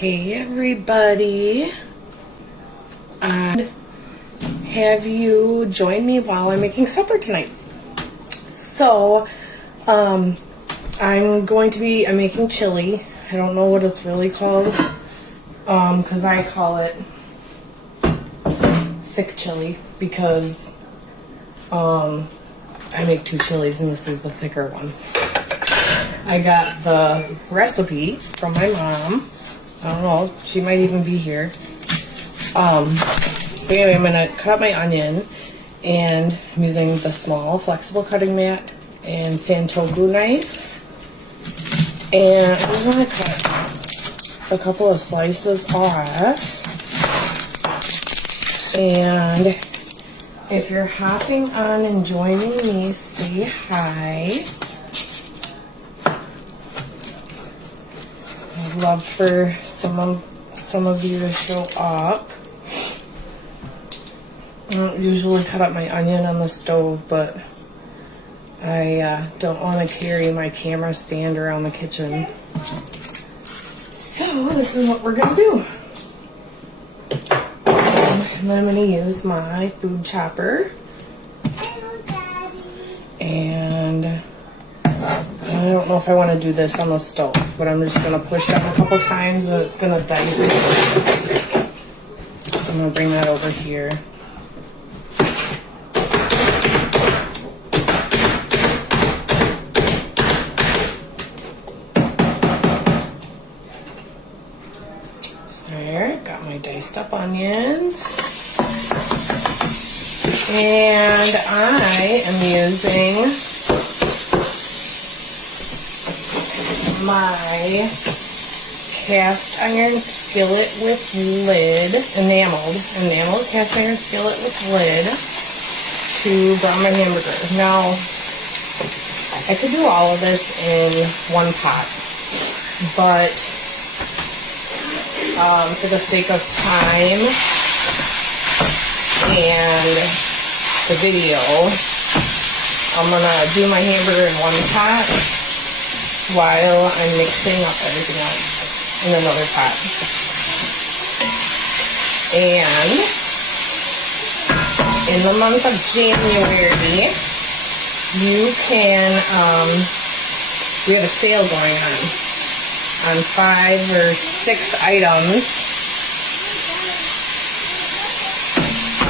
Hey everybody, and have you join me while I'm making supper tonight? So, I'm making chili. I don't know what it's really called, because I call it thick chili because, I make two chilies and this is the thicker one. I got the recipe from my mom. I don't know, she might even be here. But anyway, I'm gonna cut up my onion, and I'm using the small flexible cutting mat and Santoku knife. And I'm just gonna cut a couple of slices off. And if you're hopping on and joining me, say hi. I'd love for some of you to show up. I don't usually cut up my onion on the stove, but I don't want to carry my camera stand around the kitchen. So this is what we're going to do. And then I'm going to use my food chopper. And I don't know if I want to do this on the stove, but I'm just going to push it up a couple times and it's going to dice it. So I'm going to bring that over here. There, got my diced up onions. And I am using my cast iron skillet with lid, enameled cast iron skillet with lid to brown my hamburger. Now, I could do all of this in one pot, but for the sake of time and the video, I'm gonna do my hamburger in one pot while I'm mixing up everything else in another pot. And in the month of January, you can, we have a sale going on 5 or 6 items.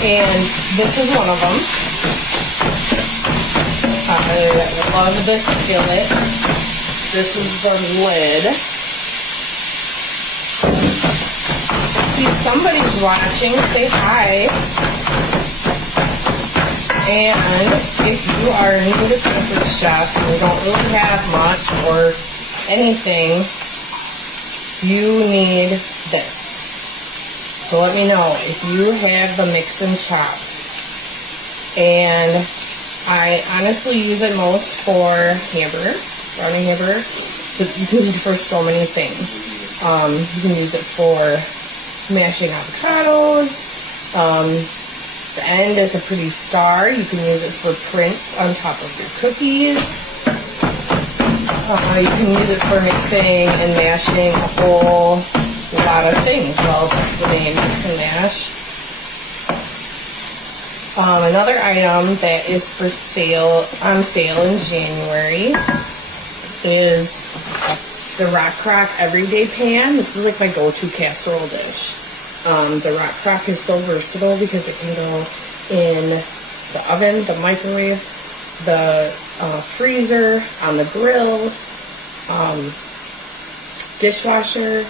And this is one of them. I love this skillet. This is the lid. See, somebody's watching. Say hi. And if you are new to Pampered Chef and you don't really have much or anything, you need this. So let me know if you have the mix and chop. And I honestly use it most for hamburger. Brownie hamburger. You can use it for so many things. You can use it for mashing avocados. The end is a pretty star. You can use it for prints on top of your cookies. You can use it for mixing and mashing a whole lot of things. Well, that's the name, mix and mash. Another item that is on sale in January is the Crok Everyday Pan. This is like my go-to casserole dish. The Crok is so versatile because it can go in the oven, the microwave, the freezer, on the grill, dishwasher.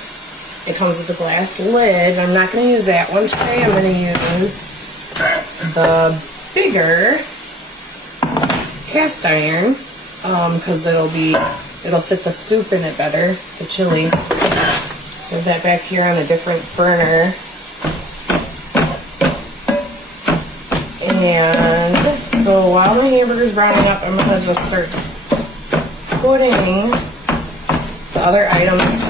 It comes with a glass lid. I'm not going to use that one today. I'm going to use the bigger cast iron because it'll fit the soup in it better, the chili. So that back here on a different burner. And so while my hamburger's browning up, I'm going to just start putting the other items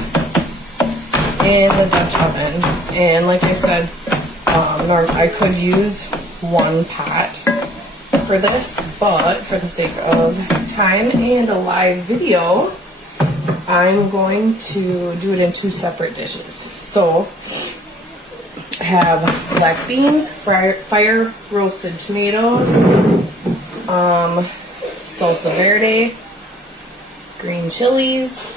in the Dutch oven. And like I said, I could use one pot for this, but for the sake of time and a live video, I'm going to do it in 2 separate dishes. So I have black beans, fire roasted tomatoes, salsa verde, green chilies,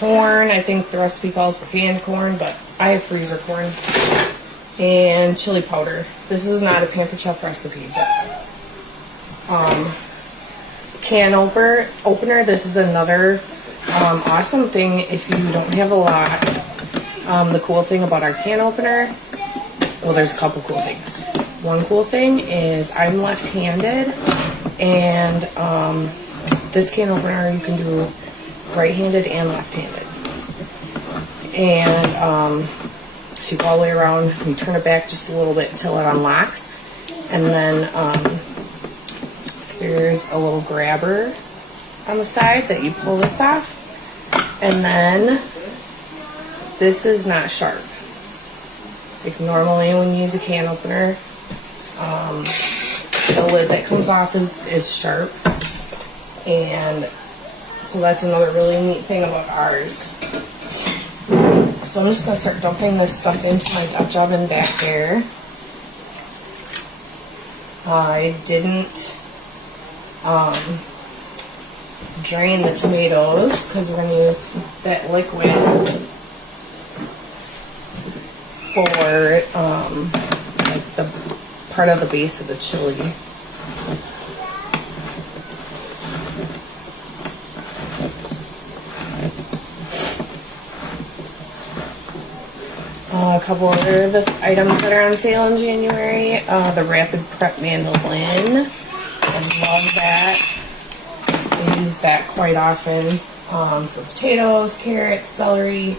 corn. I think the recipe calls for canned corn, but I have freezer corn, and chili powder. This is not a Pampered Chef recipe, but can opener. This is another awesome thing if you don't have a lot. The cool thing about our can opener, well, there's a couple cool things. One cool thing is I'm left-handed, and this can opener you can do right-handed and left-handed. And so you go all the way around, you turn it back just a little bit until it unlocks, and then there's a little grabber on the side that you pull this off, and then this is not sharp. Like normally when you use a can opener, the lid that comes off is sharp, and so that's another really neat thing about ours. So I'm just going to start dumping this stuff into my Dutch oven back there. I didn't drain the tomatoes because we're going to use that liquid for like the part of the base of the chili. A couple other items that are on sale in January. The Rapid Prep Mandolin. I love that. I use that quite often for potatoes, carrots, celery.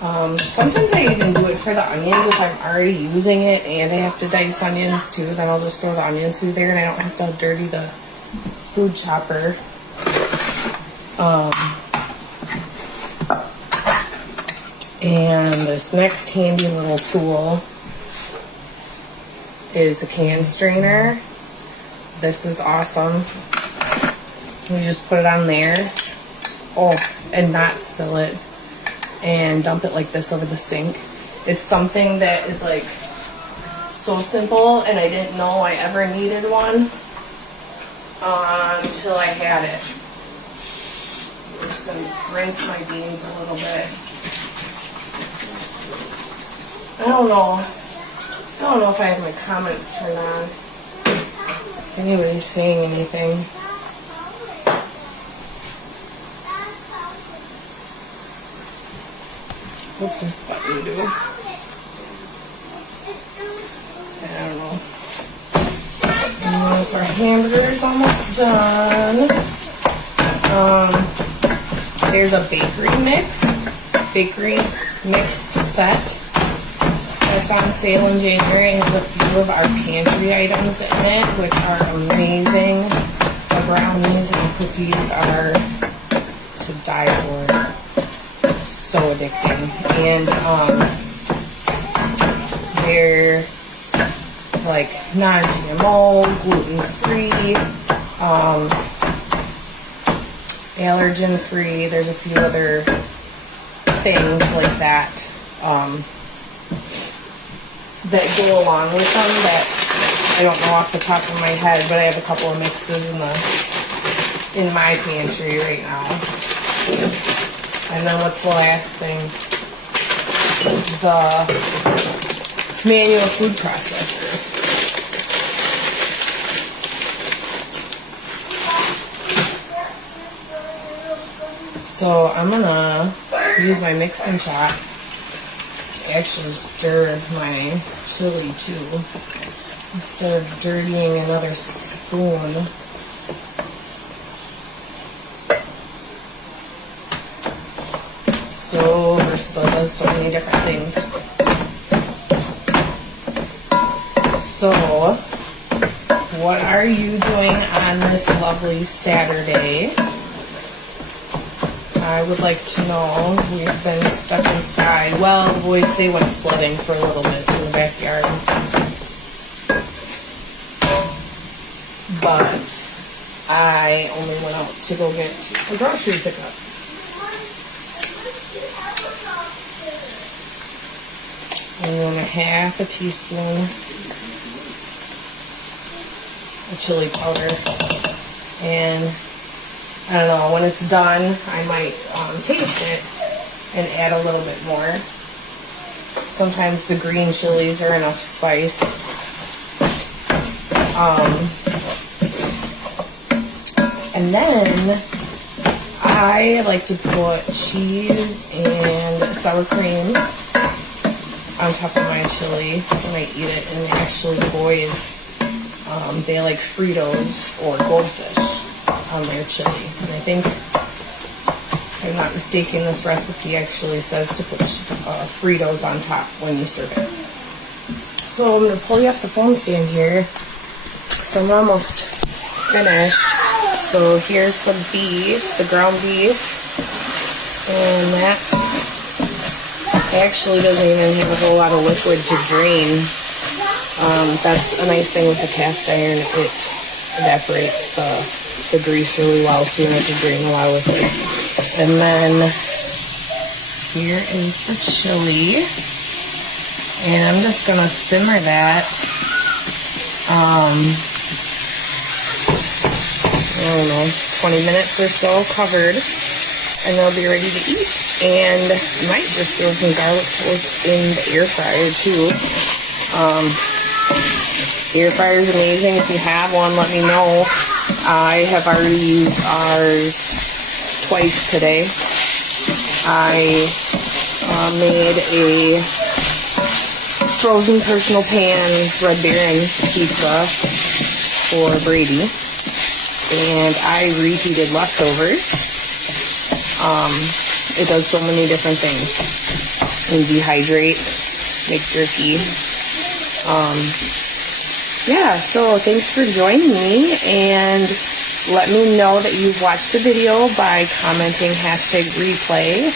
Sometimes I even do it for the onions if I'm already using it and I have to dice onions too. Then I'll just throw the onions through there and I don't have to dirty the food chopper. And this next handy little tool is the can strainer. This is awesome. You just put it on there. Oh, and not spill it. And dump it like this over the sink. It's something that is like so simple, and I didn't know I ever needed one until I had it. I'm just going to rinse my beans a little bit. I don't know if I have my comments turned on. If anybody's saying anything. What's this button do? I don't know. And so our hamburger's almost done. There's a bakery mix set. That's on sale in January. It has a few of our pantry items in it, which are amazing. The brownies and cookies are to die for. So addicting. And they're like non-GMO, gluten-free, allergen-free. There's a few other things like that that go along with them that I don't know off the top of my head, but I have a couple of mixes in my pantry right now. And then what's the last thing? The manual food processor. So I'm gonna use my mix and chop to actually stir my chili too, instead of dirtying another spoon. So versatile, does so many different things. So, what are you doing on this lovely Saturday? I would like to know. We've been stuck inside. Well, the boys, they went sledding for a little bit in the backyard. But I only went out to go get a grocery pickup. And then a half a teaspoon of chili powder. And I don't know, when it's done, I might taste it and add a little bit more. Sometimes the green chilies are enough spice. And then I like to put cheese and sour cream on top of my chili when I eat it. And actually, the boys, they like Fritos or Goldfish on their chili. And I think, if I'm not mistaken, this recipe actually says to put Fritos on top when you serve it. So I'm going to pull you off the phone stand here. So I'm almost finished. So here's the beef, the ground beef. And that actually doesn't even have a whole lot of liquid to drain. That's a nice thing with the cast iron. It evaporates the grease really well, so you don't have to drain a lot of liquid. And then here is the chili. And I'm just gonna simmer that. I don't know, 20 minutes or so covered. And they'll be ready to eat. And I might just throw some garlic toast in the air fryer too. The air fryer is amazing. If you have one, let me know. I have already used ours twice today. I made a frozen personal pan Red Baron pizza for Brady. And I reheated leftovers. It does so many different things. And dehydrate, make jerky. Yeah, so thanks for joining me, and let me know that you've watched the video by commenting #replay.